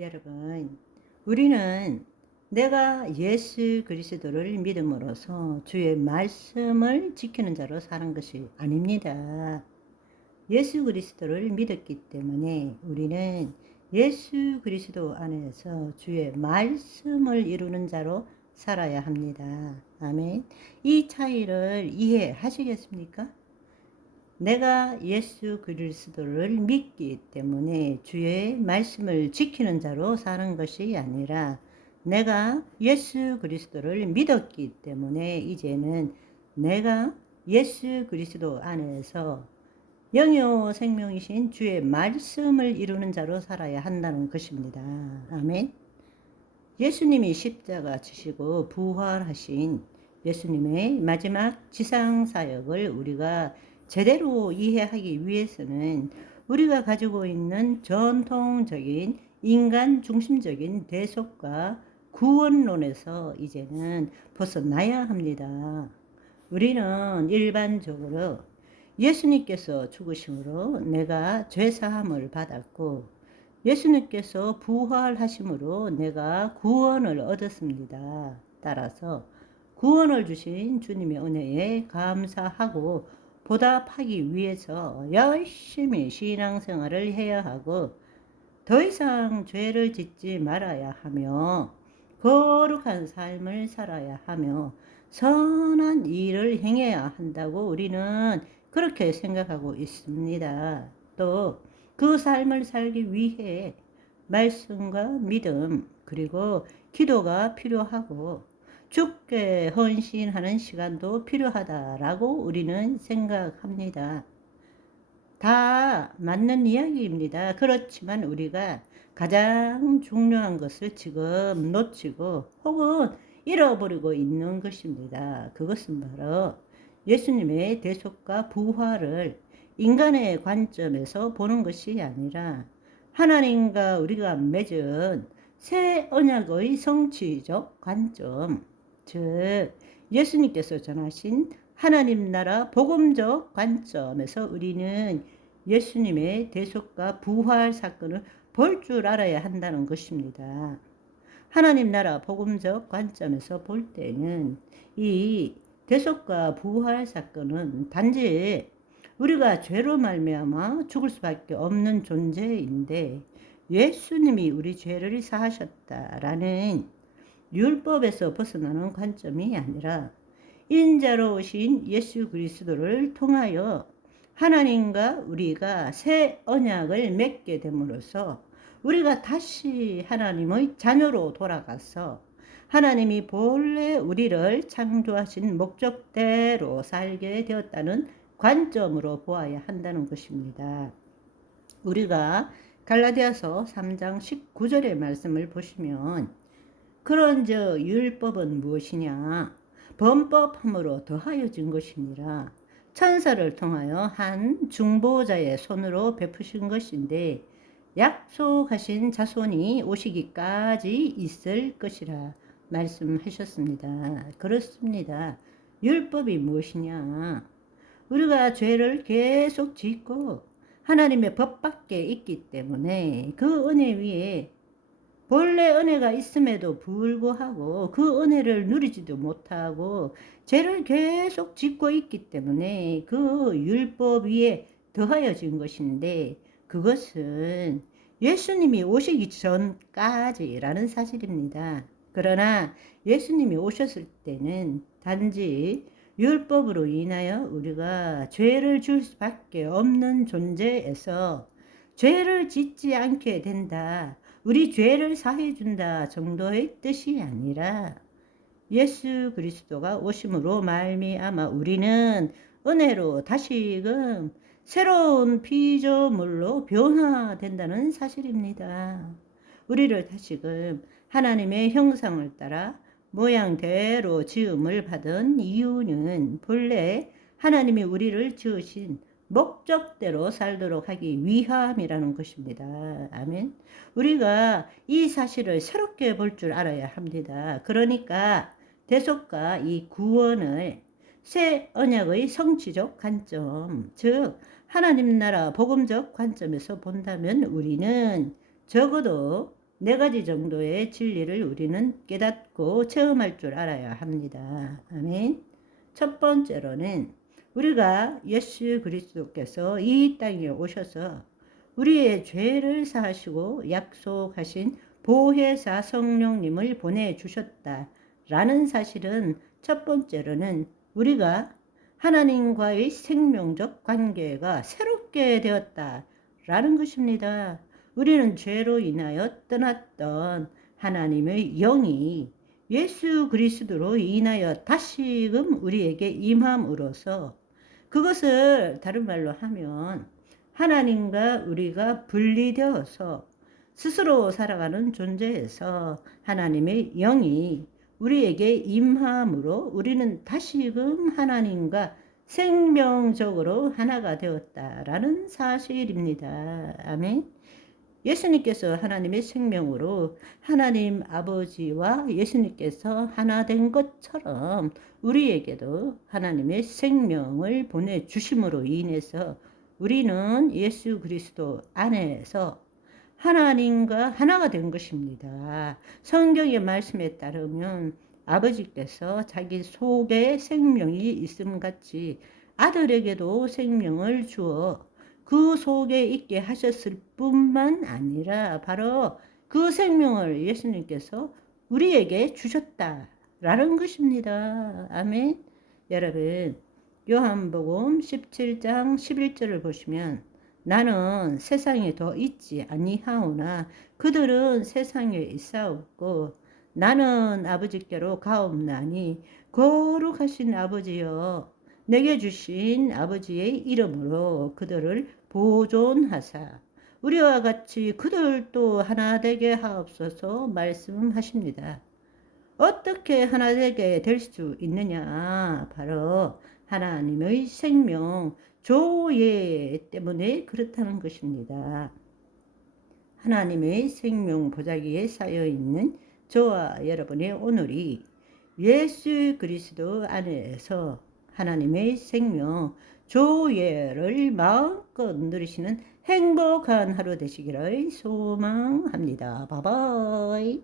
여러분, 우리는 내가 예수 그리스도를 믿음으로써 주의 말씀을 지키는 자로 사는 것이 아닙니다. 예수 그리스도를 믿었기 때문에 우리는 예수 그리스도 안에서 주의 말씀을 이루는 자로 살아야 합니다. 아멘. 이 차이를 이해하시겠습니까? 내가 예수 그리스도를 믿기 때문에 주의 말씀을 지키는 자로 사는 것이 아니라 내가 예수 그리스도를 믿었기 때문에 이제는 내가 예수 그리스도 안에서 영요 생명이신 주의 말씀을 이루는 자로 살아야 한다는 것입니다. 아멘. 예수님이 십자가 지시고 부활하신 예수님의 마지막 지상 사역을 우리가 제대로 이해하기 위해서는 우리가 가지고 있는 전통적인 인간 중심적인 대속과 구원론에서 이제는 벗어나야 합니다. 우리는 일반적으로 예수님께서 죽으심으로 내가 죄사함을 받았고 예수님께서 부활하심으로 내가 구원을 얻었습니다. 따라서 구원을 주신 주님의 은혜에 감사하고 보답하기 위해서 열심히 신앙생활을 해야 하고 더 이상 죄를 짓지 말아야 하며 거룩한 삶을 살아야 하며 선한 일을 행해야 한다고 우리는 그렇게 생각하고 있습니다. 또 그 삶을 살기 위해 말씀과 믿음 그리고 기도가 필요하고 주께 헌신하는 시간도 필요하다라고 우리는 생각합니다. 다 맞는 이야기입니다. 그렇지만 우리가 가장 중요한 것을 지금 놓치고 혹은 잃어버리고 있는 것입니다. 그것은 바로 예수님의 대속과 부활을 인간의 관점에서 보는 것이 아니라 하나님과 우리가 맺은 새 언약의 성취적 관점, 즉 예수님께서 전하신 하나님 나라 복음적 관점에서 우리는 예수님의 대속과 부활 사건을 볼 줄 알아야 한다는 것입니다. 하나님 나라 복음적 관점에서 볼 때는 이 대속과 부활 사건은 단지 우리가 죄로 말미암아 죽을 수밖에 없는 존재인데 예수님이 우리 죄를 사하셨다라는 율법에서 벗어나는 관점이 아니라 인자로 오신 예수 그리스도를 통하여 하나님과 우리가 새 언약을 맺게 됨으로써 우리가 다시 하나님의 자녀로 돌아가서 하나님이 본래 우리를 창조하신 목적대로 살게 되었다는 관점으로 보아야 한다는 것입니다. 우리가 갈라디아서 3장 19절의 말씀을 보시면 그런즉 율법은 무엇이냐? 범법함으로 더하여진 것이니라. 천사를 통하여 한 중보자의 손으로 베푸신 것인데 약속하신 자손이 오시기까지 있을 것이라 말씀하셨습니다. 그렇습니다. 율법이 무엇이냐? 우리가 죄를 계속 짓고 하나님의 법 밖에 있기 때문에 그 은혜 위에 본래 은혜가 있음에도 불구하고 그 은혜를 누리지도 못하고 죄를 계속 짓고 있기 때문에 그 율법 위에 더하여진 것인데 그것은 예수님이 오시기 전까지라는 사실입니다. 그러나 예수님이 오셨을 때는 단지 율법으로 인하여 우리가 죄를 줄 수밖에 없는 존재에서 죄를 짓지 않게 된다. 우리 죄를 사해 준다 정도의 뜻이 아니라 예수 그리스도가 오심으로 말미암아 우리는 은혜로 다시금 새로운 피조물로 변화된다는 사실입니다. 우리를 다시금 하나님의 형상을 따라 모양대로 지음을 받은 이유는 본래 하나님이 우리를 지으신 목적대로 살도록 하기 위함이라는 것입니다. 아멘. 우리가 이 사실을 새롭게 볼 줄 알아야 합니다. 그러니까 대속과 이 구원을 새 언약의 성취적 관점, 즉 하나님 나라 복음적 관점에서 본다면 우리는 적어도 네 가지 정도의 진리를 우리는 깨닫고 체험할 줄 알아야 합니다. 아멘. 첫 번째로는 우리가 예수 그리스도께서 이 땅에 오셔서 우리의 죄를 사하시고 약속하신 보혜사 성령님을 보내주셨다라는 사실은 첫 번째로는 우리가 하나님과의 생명적 관계가 새롭게 되었다라는 것입니다. 우리는 죄로 인하여 떠났던 하나님의 영이 예수 그리스도로 인하여 다시금 우리에게 임함으로써 그것을 다른 말로 하면 하나님과 우리가 분리되어서 스스로 살아가는 존재에서 하나님의 영이 우리에게 임함으로 우리는 다시금 하나님과 생명적으로 하나가 되었다라는 사실입니다. 아멘. 예수님께서 하나님의 생명으로 하나님 아버지와 예수님께서 하나 된 것처럼 우리에게도 하나님의 생명을 보내주심으로 인해서 우리는 예수 그리스도 안에서 하나님과 하나가 된 것입니다. 성경의 말씀에 따르면 아버지께서 자기 속에 생명이 있음 같이 아들에게도 생명을 주어 그 속에 있게 하셨을 뿐만 아니라 바로 그 생명을 예수님께서 우리에게 주셨다라는 것입니다. 아멘. 여러분, 요한복음 17장 11절을 보시면 나는 세상에 더 있지 아니하오나 그들은 세상에 있사옵고 나는 아버지께로 가옵나니 거룩하신 아버지여 내게 주신 아버지의 이름으로 그들을 보존하사 우리와 같이 그들도 하나 되게 하옵소서 말씀하십니다. 어떻게 하나 되게 될 수 있느냐? 바로 하나님의 생명 조예 때문에 그렇다는 것입니다. 하나님의 생명 보자기에 쌓여 있는 저와 여러분의 오늘이 예수 그리스도 안에서 하나님의 생명 조예를 마음껏 누리시는 행복한 하루 되시기를 소망합니다. 바이바이.